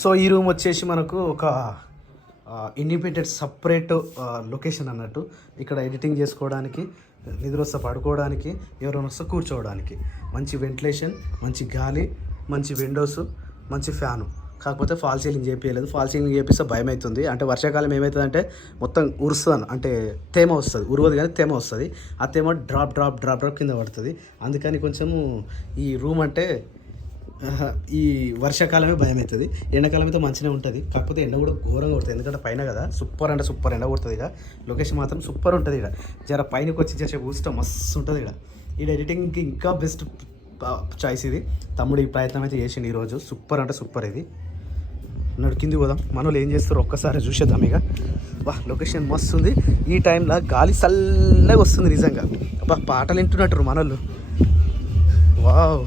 So ఈ room వచ్చేసి మనకు ఒక ఇండిపెండెంట్ సపరేట్ లొకేషన్ అన్నట్టు. ఇక్కడ ఎడిటింగ్ చేసుకోవడానికి, నిద్ర వస్తే పడుకోవడానికి, ఎవరైనా వస్తే కూర్చోవడానికి. మంచి వెంటిలేషన్, మంచి గాలి, మంచి విండోస్, మంచి ఫ్యాను. కాకపోతే ఫాల్ సీలింగ్ చేపించలేదు. ఫాల్ సీలింగ్ చేపిస్తే భయం అవుతుంది. అంటే వర్షాకాలం ఏమవుతుందంటే మొత్తం ఉరుస్తుంది, అంటే తేమ వస్తుంది. ఉరవదు కానీ తేమ వస్తుంది. ఆ తేమ డ్రాప్ డ్రాప్ డ్రాప్ డ్రాప్ కింద పడుతుంది. అందుకని కొంచెము ఈ రూమ్ అంటే ఈ వర్షాకాలమే భయం అవుతుంది. ఎండాకాలం అయితే మంచిగా ఉంటుంది. కాకపోతే ఎండ కూడా ఘోరంగా కొడుతుంది. ఎందుకంటే పైన కదా సూపర్ అంటే సూపర్ ఎండ కొడుతుంది. ఇక లొకేషన్ మాత్రం సూపర్ ఉంటుంది. ఇక్కడ జర పైనకి వచ్చి చేసే కూర్చో మస్తు ఉంటుంది. ఇక్కడ ఎడిటింగ్కి ఇంకా బెస్ట్ చాయిస్ ఇది. తమ్ముడు ఈ ప్రయత్నం అయితే చేసిండు ఈరోజు. సూపర్ అంటే సూపర్ ఇది. కింది పోదాం. మనోళ్ళు ఏం చేస్తారు ఒక్కసారి చూసేద్దాం. ఇక వా లొకేషన్ మస్తు ఉంది. ఈ టైంలో గాలి చల్లగా వస్తుంది నిజంగా. అబ్బా పాటలు వింటున్నట్టు మనోళ్ళు. వావ్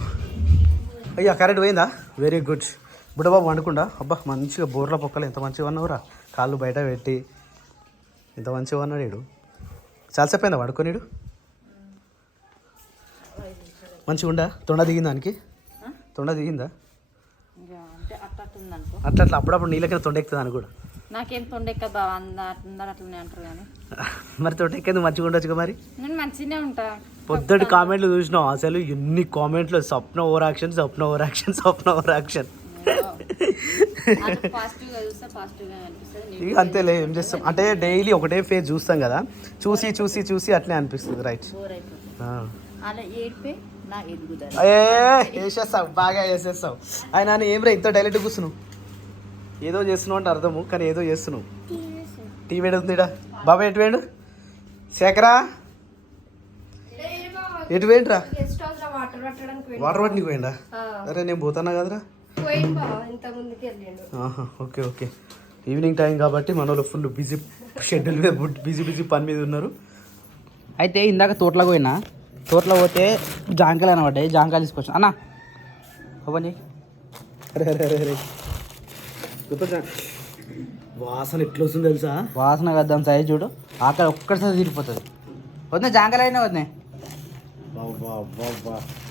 అయ్యా కరెంట్ పోయిందా? Very good. బుడ్డబాబు వండుకుండా. అబ్బా మంచిగా బోర్ల పొక్కలు ఎంత మంచిగా ఉన్నావురా. కాళ్ళు బయట పెట్టి ఎంత మంచిగా ఉన్నాడు వీడు. చాలాసేపు అయిందా వండుకోనిడు? మంచిగా ఉండా? తొండ దిగిందా దానికి? తొండ దిగిందా? అట్లా అట్లా అప్పుడప్పుడు నీళ్ళకైనా తొండ ఎక్కుతుంది అని కూడా. నాకేం తొండెక్కదు బావ, అందరు అట్లనే అంటారు కానీ. మరి తొండ ఎక్కేది మంచిగా ఉండొచ్చుగా మరి. నేను మంచిగానే ఉంటా. పొద్దుటి కామెంట్లు చూసినావు అసలు ఎన్ని కామెంట్లు. స్వప్న ఓవర్ యాక్షన్, స్వప్న ఓవర్ యాక్షన్, స్వప్న ఓవర్ యాక్షన్. ఇక అంతేలే, ఏం చేస్తాం అంటే డైలీ ఒకటే ఫేజ్ చూస్తాం కదా, చూసి చూసి చూసి అట్లే అనిపిస్తుంది. రైట్. వేసేస్తావు, బాగా వేసేస్తావు. ఆయన ఏం రా ఇంత డైలెక్ట్ కూర్చున్నావు? ఏదో చేస్తున్నావు అంటే అర్థము, కానీ ఏదో చేస్తున్నావు. టీవీ ఎడుతుందిడా బాబా. ఎటు వేయండు శేఖరా? ఎటు వేయండిరా? వాటర్ పట్టనికి పోయిండా? అరే నేను పోతానా కదరా. Okay okay. ఈవినింగ్ టైం కాబట్టి మన వాళ్ళు ఫుల్ బిజీ షెడ్యూల్ మీద, బిజీ పని మీద ఉన్నారు. అయితే ఇందాక తోటలోకి పోయినా, తోటలో పోతే జాంకాయలు అనబడ్డాయి. జాంకాయలు తీసుకొచ్చాను అన్న. ఓపెన్ చేయి. అరే అరే అరే అరే వాసన ఎట్లా వస్తుంది తెలుసా? వాసన కద్దాం సైజ్ చూడు. ఆకలి ఒక్కడిసారి తీరిపోతుంది. వద్ద జాంకాయలు అయినా వద్దే.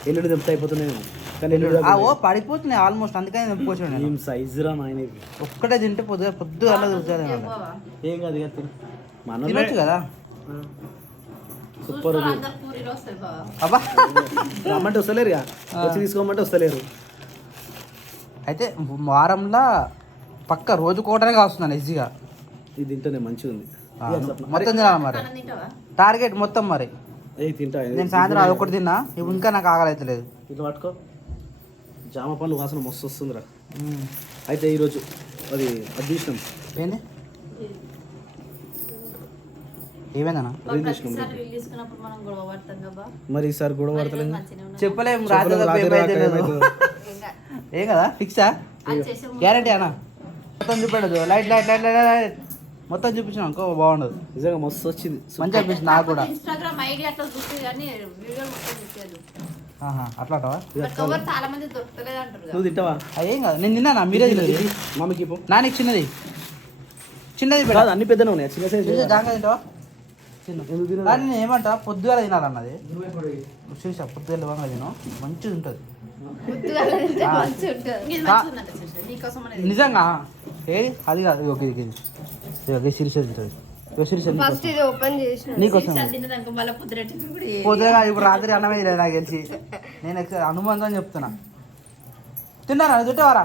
ఎల్లుండి తెంపితే అయిపోతున్నాయి. కానీ ఓ పడిపోతున్నాయి ఆల్మోస్ట్, అందుకని తెంపుకోవచ్చు. సైజు రా నాయన. ఒక్కటే తింటే పొద్దు అలా దొరుకుతుంది. ఏం కాదు మనం తినొచ్చు కదా. సూపర్. అబ్బా రమ్మంటే వస్తలేరు, వచ్చి తీసుకోమంటే వస్తలేరు. అయితే వారంలో పక్క రోజు కోటనే కాస్తున్నాను ఈజీగా. ఇది తింటేనే మంచిగా ఉంది. మొత్తం తినాలి మరి, టార్గెట్ మొత్తం. మరి తింటా. నేను సాయంత్రం అదొకటి తిన్నా, ఇప్పుడు ఇంకా నాకు ఆకలి అయితే లేదు. ఇట్లా పట్టుకో. జామ పండ్లు వాసన మస్తు వస్తుందిరా. అయితే ఈరోజు అది చూసినాం. ఏంది ఏమైందా? మరి ఈసారి గొడవ పడతలేదు. చెప్పలేము, ఏం కదా ఫిక్సా? గ్యారంటీ అన్న. మొత్తం చూపెట్టదు. Light light light light light మొత్తం చూపించాను అనుకో బాగుండదు. నిజంగా మస్తు వచ్చింది, మంచిగా అనిపిస్తుంది నాకు కూడా. అట్లా నువ్వు తింటావా? ఏం కాదు, నేను తిన్నా. మీరే తిన్నది. మమ్మీకి నానికి చిన్నది చిన్నది అన్ని పెద్దనే ఉన్నాయి. చిన్న సైజు జాంగా తింటావా? కానీ నేను ఏమంటా పొద్దుగాల తినాలన్నది. చూసా పొద్దుగాల బాగా తిను, మంచిగా ఉంటుంది నిజంగా. ఏ అది కాదు, సిరిస తింటుంది. నీకోసం పొద్దుగా ఇప్పుడు రాత్రి అన్నమే లేదు నాకు తెలిసి. నేను అనుబంధం చెప్తున్నా. తిన్నారా? తింటావారా?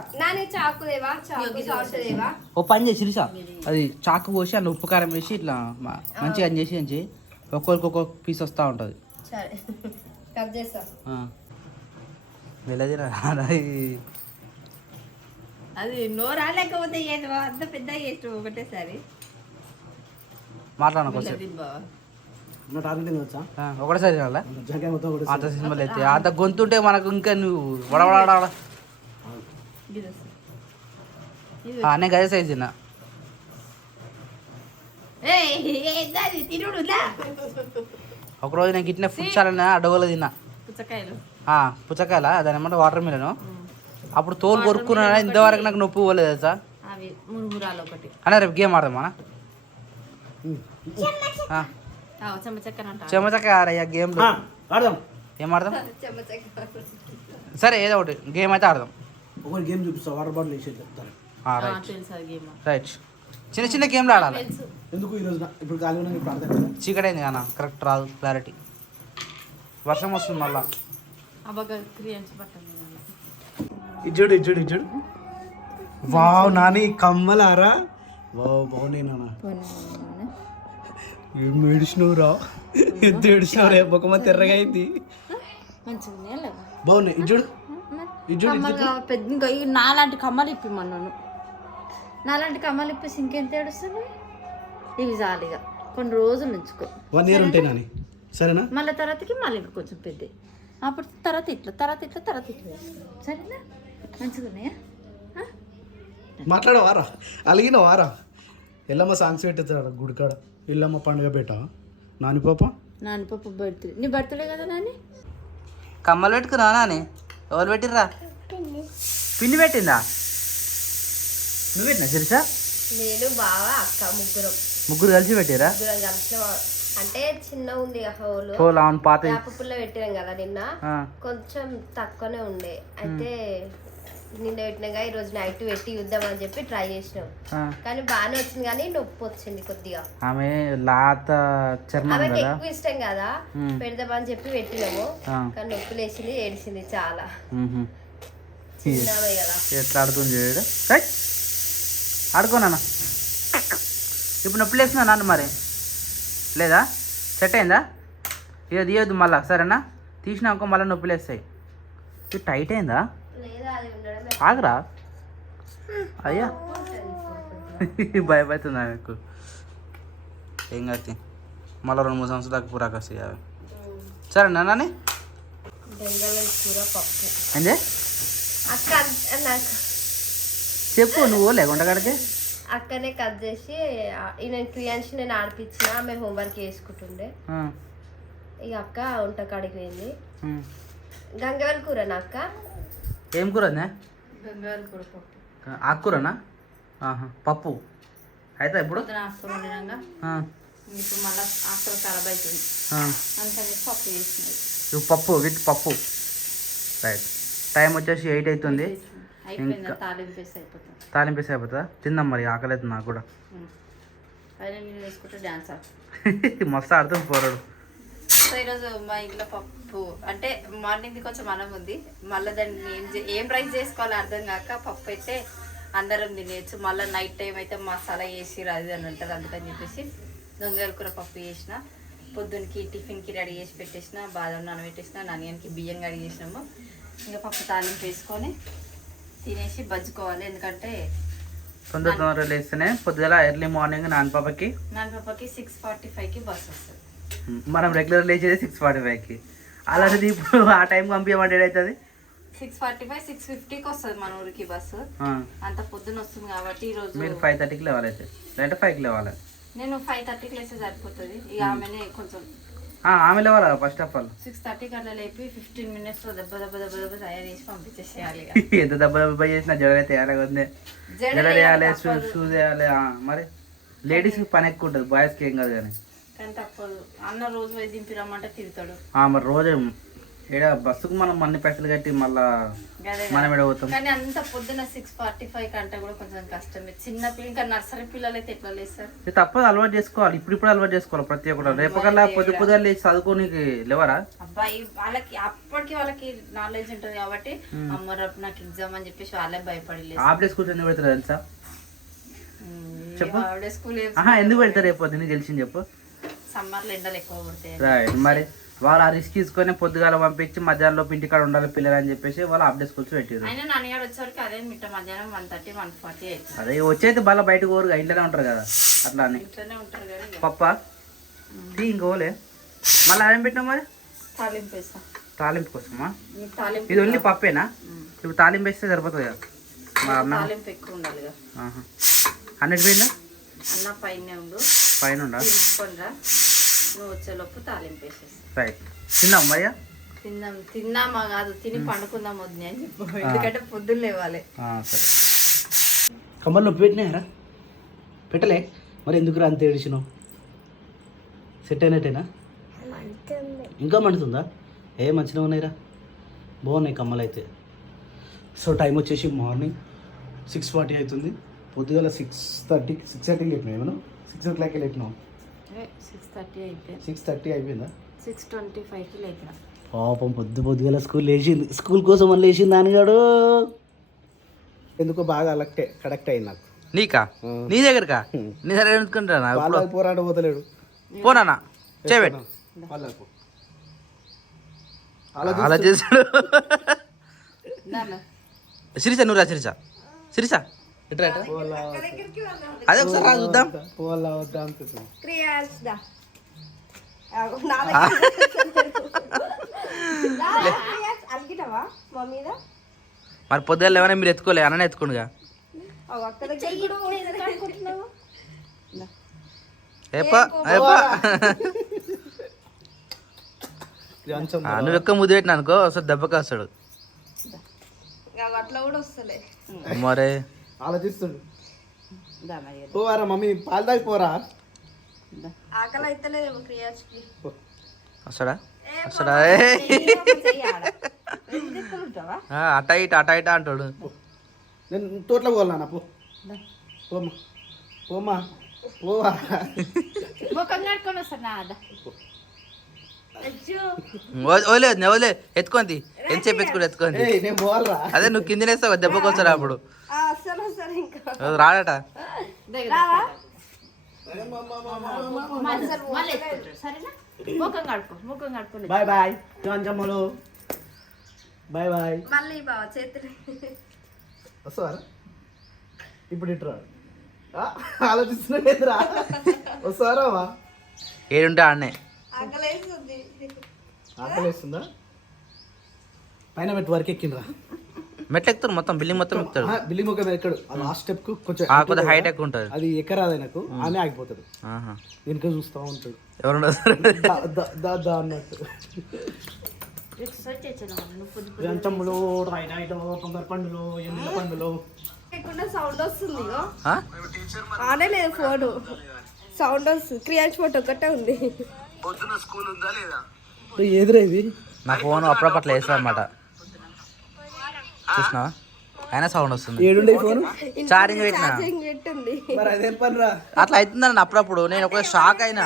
ఓ పని చేసి సిరిస, అది చాకు పోసి అందులో ఉప్పు కారం వేసి ఇట్లా మంచిగా అని చేసి ఒక్కొక్కరికి ఒక్కొక్క పీస్ వస్తూ ఉంటుంది. వెళ్ళదిరా అది నోరా లేకపోతే అంత పెద్ద ఒకటేసారి మాట్లాడను. ఒకటేసారి తినాలా? అంత సినిమాలు అయితే అంత గొంతుంటే మనకు ఇంకా నువ్వు వడవడ. నేను గదే సైజ్ తిన్నా. ఒకరోజు నేను గిట్టిన ఫుడ్ చాలన్నా అడగలు తిన్నా. పుచ్చకాయల దాని ఏమంటే వాటర్ మిలను. అప్పుడు తోలు కొరుక్కున్నా, ఇంతవరకు నాకు నొప్పి పోలేదు తెలుసా. అన్న రేపు గేమ్ ఆడదామా? చెమ్మచక్క ఆడయ్యా గేమ్. ఏం ఆడదాం? సరే ఏదో ఒకటి గేమ్ అయితే ఆడదాం. ఒక గేమ్ చూపిస్తా, వాటర్ బాటిల్ వేసి చెప్తాను. రైట్ తెలుసు అది గేమ్ రైట్ చిన్న చిన్న గేమ్లు ఆడాలి. తెలుసు. ఎందుకు ఈరోజు ఇప్పుడు గాలి ఉన్నాను ఇప్పుడు అర్థం కదా. చీకటైంది కానీ కరెక్ట్ రాదు క్లారిటీ. వర్షం వస్తుంది మళ్ళా. అబ్బగా క్రియాన్స్ పట్టండి ఇజ్జుడు ఇజ్జుడు ఇజ్జుడు. వావ్ నాని కమ్మలారా. వావ్ బాగున్నాయి నాన్న. ఏం ఏడిచినవురా, ఎంత ఏడిచినావు రే, ముఖమ తెర్రగా అయింది. మంచిగా బాగున్నాయి ఇజ్జుడు ఇజ్జుడు. పెద్ద నాలాంటి కమ్మలు ఇప్పిమన్నాను. నాలాంటి కమ్మలు ఇప్పేసి ఇంకెంత ఏడుస్తాను. ఇవి చాలుగా కొన్ని రోజులు ఉంచుకో. 1 year ఉంటాయి నాని, సరేనా? మళ్ళీ తర్వాతకి మళ్ళీ ఇంకా కొంచెం పెద్ద, అప్పుడు తర్వాత ఇట్లా తర్వాత ఇట్లా తర్వాత ఇట్లా వేసుకో. సరేనా? మంచిగా ఉన్నాయా? మాట్లాడవారా, అలిగిన వారా. ఎల్లమ్మ సాంగ్స్ పెట్టేస్తాడు గుడికాడ. ఎల్లమ్మ పండుగ పెట్ట నాని పాప. నాని పాప బర్త్డే. నీ బర్త్డే కదా నాని. కమ్మలు పెట్టుకున్నా నాని. ఎవరు పెట్టిర్రా? పిన్ని పెట్టిందా? నువ్వు పెట్టినా సిరిసా? నేను బావ అక్క ముగ్గురు కలిసి పెట్టిరా? ముగ్గురం కలిసిన. అంటే చిన్న ఉంది హోల్. హోల్ అవును పాత. వేప పుల్ల పెట్టినాం కదా నిన్న, కొంచెం తక్కువనే ఉండే. అయితే నిన్న పెట్టినాగా ఈ రోజు నైట్ పెట్టి చూద్దామని చెప్పి ట్రై చేసినాం. కానీ బాగానే వచ్చింది, కానీ నొప్పి వచ్చింది కొద్దిగా. ఆమె లాత చర్మం ఆమెకి కదా, ఎక్కువ ఇష్టం కదా, పెడదామని చెప్పి పెట్టినాము. కానీ నొప్పి లేచింది, ఏడిసింది చాలా. చిన్నమే కదా. ఎట్లా ఆడుతుంది చూడు. ఆడుకోనా ఇప్పుడు నొప్పి లేస్తున్నా నాన్న? మరి లేదా? సెట్ అయిందా? ఇక తీయొద్దు మళ్ళా, సరేనా? తీసినాక మళ్ళీ నొప్పి లేస్తాయి. ఇది టైట్ అయిందా? లేదా అది ఉండడమే. ఆగరా అయ్యా. భయపడుతుందా మీకు? ఏం కాదు, మళ్ళీ 2-3 సంవత్సరాలు దాకా పూరాకొస్తాయి అవి. సరేనా నాని? బెంగళూరు కూర పప్పు. ఏంది అక్క నాకు చెప్పు, నువ్వు లేకుండా కాడికి. అక్కనే కట్ చేసి నేను క్రియాన్స్ నేను ఆడిపించిన, ఆమె హోంవర్క్ చేసుకుంటుండే. ఇక అక్క వంట కాడికి పోయింది. గంగవల్ కూర నా అక్క. ఏం కూర అందే? గంగారు కూర పప్పు. ఆకుకూరనా? పప్పు అయితే ఇప్పుడు ఆకుకూర వండినాక ఇప్పుడు మళ్ళీ ఆకుకూర ఖరాబ్ అవుతుంది అందుకని పప్పు చేసినది. పప్పు విత్ పప్పు. రైట్. టైం వచ్చేసి 8 అవుతుంది. అయిపోయింది, తాలింపు వేసి అయిపోతుంది. తాలింపు వేసి అయిపోతుందా? తిందాం మరి, ఆకలి అవుతుంది నాకు కూడా. పైన నేను వేసుకుంటే డ్యాన్స్ మస్తు ఆడుతుంది పోరాడు. సో ఈరోజు మా ఇంట్లో పప్పు అంటే మార్నింగ్ది కొంచెం అన్నం ఉంది, మళ్ళీ దాన్ని ఏం రైస్ చేసుకోవాలో అర్థం కాక పప్పు అయితే అందరం తినేయచ్చు. మళ్ళీ నైట్ టైం అయితే మసాలా వేసి అది అని ఉంటుంది, అందుకని చెప్పేసి దొంగల కూర పప్పు చేసిన. పొద్దున్నకి టిఫిన్కి రెడీ చేసి పెట్టేసిన, బాదం నానబెట్టేసిన, నానియానికి బియ్యం కడిగి చేసినాము. ఇంకా పప్పు తాలింపు వేసుకొని తినేసి బజ్జుకోవాలి, ఎందుకంటే తొందరగా లేస్తేనే పొద్దుగల ఎర్లీ మార్నింగ్ నాన్న పాపకి 6:45కి బస్సు వస్తుంది. మనం రెగ్యులర్ లేచేది 6:45కి. అలాంటిది ఇప్పుడు ఆ టైం పంపించమంటే అవుతుంది 6:45, 6:50కి వస్తుంది మన ఊరికి బస్సు. అంత పొద్దున వస్తుంది కాబట్టి ఈరోజు మీరు 5:30కి లేవాలి అయితే, లేదంటే 5కి లేవాలి. నేను 5:30కి లేస్తే సరిపోతుంది. ఇక ఆమెనే కొంచెం ఆమె లేవాలి ఫస్ట్ ఆఫ్ ఆల్. 6:30కి అట్లా లేపి 15 minutesలో దెబ్బ దెబ్బ దెబ్బ దెబ్బ తయారు చేసి పంపించేసేయాలి. ఎంత దెబ్బ చేసినా జడ అయితే ఉంది. జడ వేయాలి, షూస్ వేయాలి. మరి లేడీస్కి పని ఎక్కువ ఉంటుంది, బాయ్స్కి ఏం కాదు. కానీ తప్పదు, అన్న రోజు పోయి దింపిరమ్మంటే తిరుగుతాడు. మరి రోజు ఏడ బస్సుకు మనం అన్ని పైసలు కట్టి మళ్ళా మనం పోతాం. కానీ అంత పొద్దున 6:45 కంటే కూడా కొంచెం కష్టమే. చిన్న పిల్లలు ఇంకా నర్సరీ పిల్లలు అయితే ఎట్లా లేస్తారు? తప్పదు, అలవాటు చేసుకోవాలి. ఇప్పుడు అలవాటు చేసుకోవాలి ప్రతి ఒక్కరు. రేపకల్లా పొద్దు లేచి చదువుకోనికి లేవరా అబ్బాయి? వాళ్ళకి అప్పటికి వాళ్ళకి నాలెడ్జ్ ఉంటుంది కాబట్టి అమ్మ రేపు నాకు ఎగ్జామ్ అని చెప్పేసి వాళ్ళే భయపడి హాఫ్ డే స్కూల్స్ ఎందుకు పెడతారు తెలుసా? చెప్పు. స్కూల్ ఎందుకు పెడతారు రేపు నీకు తెలిసింది చెప్పు. సమ్మర్లో ఎండలు ఎక్కువ పడతాయి. రైట్. మరి వాళ్ళు ఆ రిస్క్ తీసుకొని పొద్దుగాల పంపించి మధ్యాహ్నంలో ఇంటికాడ ఉండాలి పిల్లలు అని చెప్పేసి వాళ్ళు హాఫ్ డే స్కూల్స్ పెట్టారు. అయినా నాన్నగారు వచ్చేసరికి అదే మిట్ట మధ్యాహ్నం 1:30, 1:40 అవుతుంది. అదే వచ్చేది బాగా బయటకు పోరు, ఇంట్లోనే ఉంటారు కదా. అట్లా అని ఇంట్లోనే ఉంటారు కానీ పప్ప ఇంకోలే మళ్ళీ ఏం పెట్టినావు మరి? తాలింపు వేస్తాం. తాలింపు కోసమా? తాలింపు ఇది ఓన్లీ పప్పేనా? ఇప్పుడు తాలింపు వేస్తే సరిపోతుంది కదా. తాలింపు ఎక్కువ ఉండాలి కదా. అన్నిటి పోయిందా? అన్న పైన ఉండు, పైన తీసుకొనిరా, నువ్వు వచ్చేలోపు తాలింపు వేసేసి. రైట్. తిందాం భయ్యా? తిన్నామా కాదు, తిని పండుకుందాం వద్దు అని చెప్పు, ఎందుకంటే పొద్దున్న లేవాలి. సరే. కమ్మలు నొప్పి పెట్టినాయరా? పెట్టలే మరి, ఎందుకు అంత ఏడిచినావు? సెట్ అయినట్టేనా? ఇంకా మండుతుందా? మంచిగా ఉన్నాయిరా, బాగున్నాయి కమ్మలు అయితే. సో టైం వచ్చేసి మార్నింగ్ 6:40 అవుతుంది. పొద్దుగల 6:30కి లేపినావు మనం 6 o'clock లేపినావు. 6:30 అయిపోయింది. 6:30 అయిపోయిందా? 6:25కి లేచిన. పాపం పొద్దుగల స్కూల్ వేసింది. స్కూల్ కోసం మళ్ళీ వేసింది నాన్నగాడు. ఎందుకో బాగా కడక్ట్ అయింది నాకు. నీకా? నీ దగ్గరకా? నీ దగ్గర ఎందుకుంటా వాళ్ళకి పోరాట పోతలేడు. పోనా చేయబెట్టు. వాళ్ళకు అలా చేశాడు. సిరిసా నువ్వు రా. సిరిసా ఎట్రా అదే ఒకసారి రా చూద్దాం. పోవాలా వద్దా అనిపిస్తుంది. మరి పొద్దున్న ఏమైనా మీరు ఎత్తుకోలే అన్న ఎత్తుకోండిగా. నువ్వు ఎక్కువ ముద్దు పెట్టినా అనుకో ఒకసారి దెబ్బకి వస్తాడు. అట్లా కూడా వస్తలే మరే ఆలోచిస్తుండు. పోవారా మమ్మీ పాలు తాగి పోరా. ఆకలి అయితలేదేమో క్రియాస్కి. వస్తాడా? అటా ఇటా అంటాడు. నేను తోటలో పోవాలన్నా. పోమ్మా పోమ్మా పోవా. వదిలే ఎత్తుకోండి. ఎంతసేపు ఎత్తుకోండి. నేను పోవాలరా. అదే నువ్వు కిందనేస్తావు దెబ్బకి వస్తాడు అప్పుడు. రాడట. బాయ్ బాయ్ చమ్మలు. Bye bye. మళ్ళీ బావ చేతులు వస్తారా? ఇప్పుడు ఇట్రా ఆలోచిస్తున్నా. వస్తారా? ఏడుంటే ఆడనే. ఆకలేస్తుందా? పైన మెట్టు వరకు ఎక్కిండ్రా. మెట్లు ఎక్కుతాడు మొత్తం బిల్డింగ్ మొత్తం ఎక్కుతాడు. బిల్డింగ్ ఒక ఎక్కడు. ఆ లాస్ట్ స్టెప్ కు కొంచెం హైట్ ఎక్కువ ఉంటుంది. అది ఎక్కరాదు ఆయనకు. ఆమె ఆగిపోతాడు. వెనుక చూస్తా ఉంటాడు. ఎవరు అన్నట్టు. జంచములు పొంగర పండులు ఎన్నిల పండులు. సౌండ్ వస్తుంది. ఆనే లేదు ఫోన్. సౌండ్ వస్తుంది. క్రియాన్స్ ఫోటో ఒక్కటే ఉంది. ఎదురా ఇది? నా ఫోన్ అప్పుడప్పట్లో వేస్తుంది అనమాట. చూసినా అయినా సౌండ్ వస్తుంది. ఫోన్ చార్జింగ్ పెట్టినా మరి అదేం పని రా. అట్లా అవుతుందని అప్పుడప్పుడు నేను ఒక షాక్ అయినా.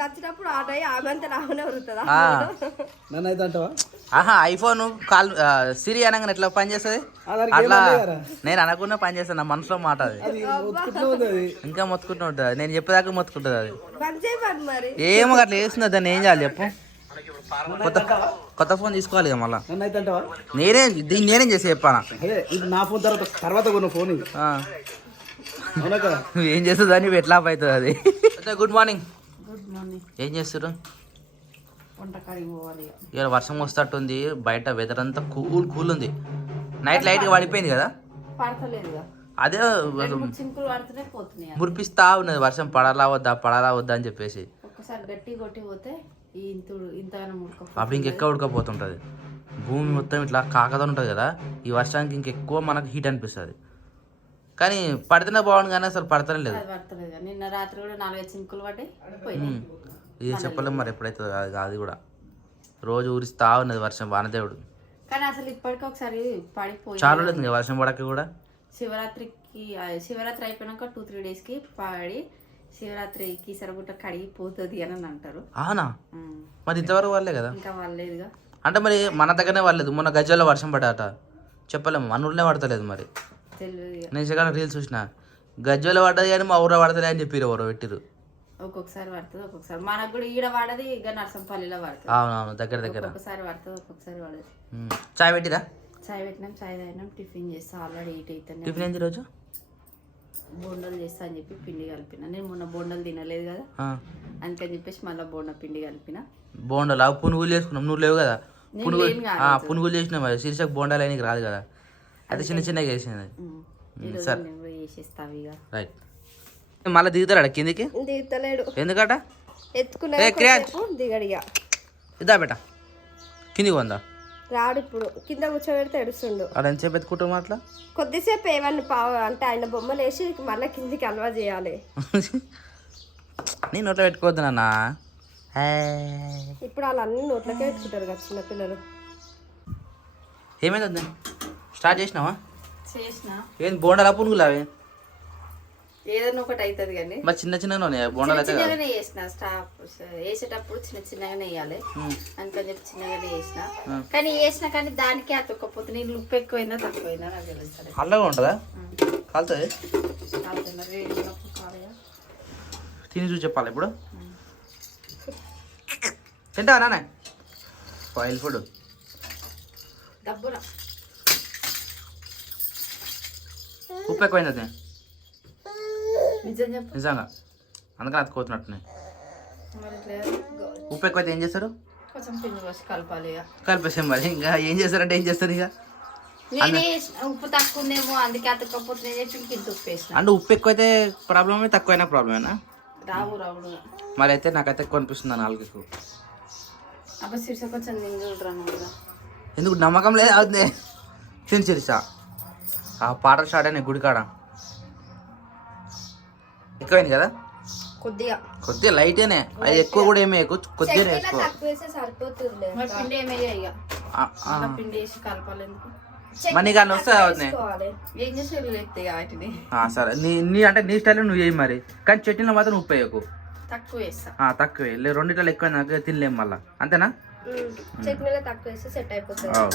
నచ్చినప్పుడు ఆమె రావనే వరుతుందా? నన్ను అయితే అంటావా? ఆహా ఐఫోన్ కాల్ సిరి అనగానే ఎట్లా పని చేస్తుంది అట్లా నేను అనకుండా పని చేస్తాను. నా మనసులో మాట అది. ఇంకా మొత్తుకుంటూ ఉంటుంది. నేను చెప్పేదాకా మొత్తుకుంటుంది అది. ఏమో అట్లా వేస్తుంది. దాన్ని ఏం చేయాలి చెప్పు? కొత్త ఫోన్ తీసుకోవాలి కదా మళ్ళా. నేనేం చేసి చెప్పానా? నా ఫోన్ తర్వాత కొన్న ఫోన్ ఇది. ఏం చేస్తుంది అని ఎట్లా అవుతుంది అది. Good morning. ఏం చేస్తారు? ఇవాళ వర్షం వస్తట్టుంది. బయట వెదర్ అంతా కూల్ ఉంది. నైట్ లైట్గా పడిపోయింది కదా. అదే మురిపిస్తా ఉన్నది వర్షం పడాలా వద్దా అని చెప్పేసి. అప్పుడు ఇంకెక్కువ ఉడకపోతుంటుంది. భూమి మొత్తం ఇట్లా కాకతో ఉంటుంది కదా. ఈ వర్షానికి ఇంకెక్కువ మనకు హీట్ అనిపిస్తుంది. కానీ పడితేనే బాగుంది కానీ అసలు పడతానే లేదు. నిన్న రాత్రి కూడా 4 చినుకులు పడ్డాయి. ఇది చెప్పలేము మరి ఎప్పుడైతే. అది కూడా రోజు ఊరిస్తా ఉన్నది వర్షం వానదేవుడు. కానీ అసలు ఇప్పటికీ ఒకసారి పడిపోయి చాలా లేదు వర్షం పడక కూడా. శివరాత్రి అయిపోయినాక 2-3 డేస్కి పడి శివరాత్రికి సరగుట్ట కడిగి పోతుంది అని అంటారు. అవునా? మరి ఇంతవరకు వాళ్ళే కదా. ఇంకా వాళ్ళేదుగా. అంటే మరి మన దగ్గరనే వాళ్ళలేదు. మొన్న గజ్జల్లో వర్షం పడ్డాట. చెప్పలేము మన ఊళ్ళో పడతలేదు మరి. నేను సెకండ్ రీల్స్ చూసిన గజ్జల్లో పడ్డది కానీ మా ఊళ్ళో పడతలే అని చెప్పి ఎవరో పెట్టిరు. ఒక్కొక్కసారి పడుతుంది ఒక్కొక్కసారి. మనకు కూడా ఈడ పడది ఇక నర్సంపల్లిలో పడుతుంది. అవునవును దగ్గర ఒక్కొక్కసారి పడుతుంది ఒక్కొక్కసారి పడదు. చాయ్ పెట్టిరా? చాయ్ పెట్టినాం. చాయ్ తాగినాం. టిఫిన్ చేస్తా. ఆల్రెడీ 8 అవుతుంది. టిఫిన్ ఏంది రోజు? బోండాలు చేస్తా అని చెప్పి పిండి కలిపిన. నేను మొన్న బోండాలు తినలేదు కదా అందుకని చెప్పేసి మళ్ళీ బోండా పిండి కలిపిన. బోండాలు పునుగులు చేసుకున్నాం. నువ్వు లేవు కదా. పునుగులు చేసినాం. శీర్షకు బోండాలు అయినకి రాదు కదా. అది చిన్నగా చేసింది. సరే రైట్. మళ్ళీ దిగుతాడా కిందికి? దిగుతలేడు. ఎందుకట? ఇదా బేట కిందికి వందా రాడు. ఇప్పుడు కింద కూర్చోబెడితే ఎడుస్తుండు. అలా ఎంతసేపు ఎత్తుకుంటాం అట్లా? కొద్దిసేపు ఏమన్నా అంటే ఆయన బొమ్మలు వేసి మళ్ళీ కిందికి అలవా చేయాలి. నీ నోట్లో పెట్టుకోవద్దు నాన్న. ఇప్పుడు వాళ్ళు అన్ని నోట్లకే పెట్టుకుంటారు కదా చిన్నపిల్లలు. ఏమైంది? స్టార్ట్ చేసినావా? చేసిన ఏంది బోండాలా పునుగులు అవి ఏదైనా ఒకటి అవుతుంది కానీ మరి చిన్న చిన్నగా ఉన్నాయి బోండాలు అయితే కదా చిన్నగానే చేసిన స్టాప్ వేసేటప్పుడు చిన్నగానే వేయాలి అందుకని చెప్పి చిన్నగానే చేసిన కానీ వేసిన కానీ దానికే అతుక్కపోతే నేను ఉప్పు ఎక్కువైనా తక్కువైనా నాకు తెలుస్తుంది అల్లగా ఉంటుందా కాలుతుంది తిని చూసి చెప్పాలి ఇప్పుడు తింటా నాన్న ఆయిల్ ఫుడ్ డబ్బున ఉప్పు ఎక్కువైంది అది నిజం చెప్పు నిజంగా అందుకని అతుకోతున్నట్టున్నాయి మరి ఇట్లా ఉప్పు ఎక్కువైతే ఏం చేస్తారు కొంచెం పిండి పోసి కలపాలి ఇక కలిపేసాం మరి ఇంకా ఏం చేస్తారంటే ఏం చేస్తారు ఇక నేనే వేసిన ఉప్పు తక్కువ ఉందేమో అందుకే అతకపోతే నేను చెప్పి ఇంత ఉప్పు వేసిన అంటే ఉప్పు ఎక్కువైతే ప్రాబ్లమే తక్కువైనా ప్రాబ్లమేనా రావుడు మరి అయితే నాకైతే ఎక్కువ అనిపిస్తుంది ఆ నాలుగు అప్పుడు శిర్ష కొంచెం నింగురాను కదా ఎందుకు నమ్మకం లేదు అవుతుంది తిని చిరిసా ఆ పాటలు స్టార్ట్ అయినాయి గుడికాడ ఎక్కువైంది కదా కొద్దిగా కొద్దిగా లైటేనే అది ఎక్కువ కూడా ఏమి ఎక్కువ కొద్దిగా ఎక్కువ తక్కువ వేస్తే సరిపోతుంది మరి పిండి ఏమయ్యా ఇక ఆ, ఆ. అలా పిండి వేసి కలపాలి ఎందుకు మనీ కానీ వస్తే అవుతున్నాయి ఏం చేసేది లేకపోతే వాటిని సరే నీ అంటే నీ స్టైల్లో నువ్వు వేయి మరి కానీ చట్నీలో మాత్రం ఉప్పు వేయకు తక్కువ వేస్తా తక్కువే లేదు రెండిట్లో ఎక్కువ తినలేము మళ్ళీ అంతేనా చట్నీలో తక్కువ వేస్తే సెట్ అయిపోతుంది అవు.